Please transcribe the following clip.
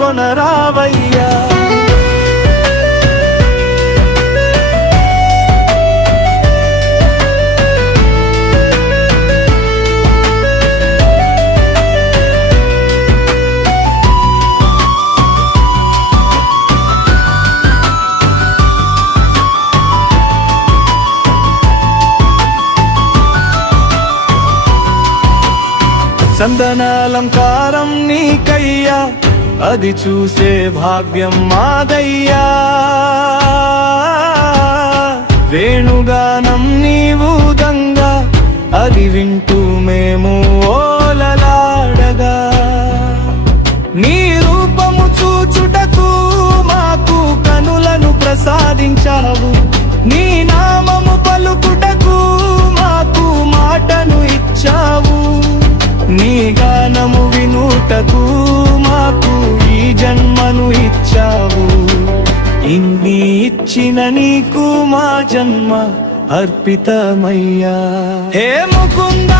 కొనరావయ్యా. చందనాలంకారం నీకయ్యా, అది చూసే భాగ్యం మాదయ్యా. వేణుగానం నీవు దంగా, అది వింటూ మేము ఓలలాడగా. నీ రూపము చూచుటకు మాకు కనులను ప్రసాదించావు, నీ నామము పలుకుటకు మాకు మాటను ఇచ్చావు. నీ గానము వినుటకు మాకు ఈ జన్మను ఇచ్చావు. ఇన్ని ఇచ్చిన నీకు మా జన్మ అర్పితమయ్యా. హే ముకుంద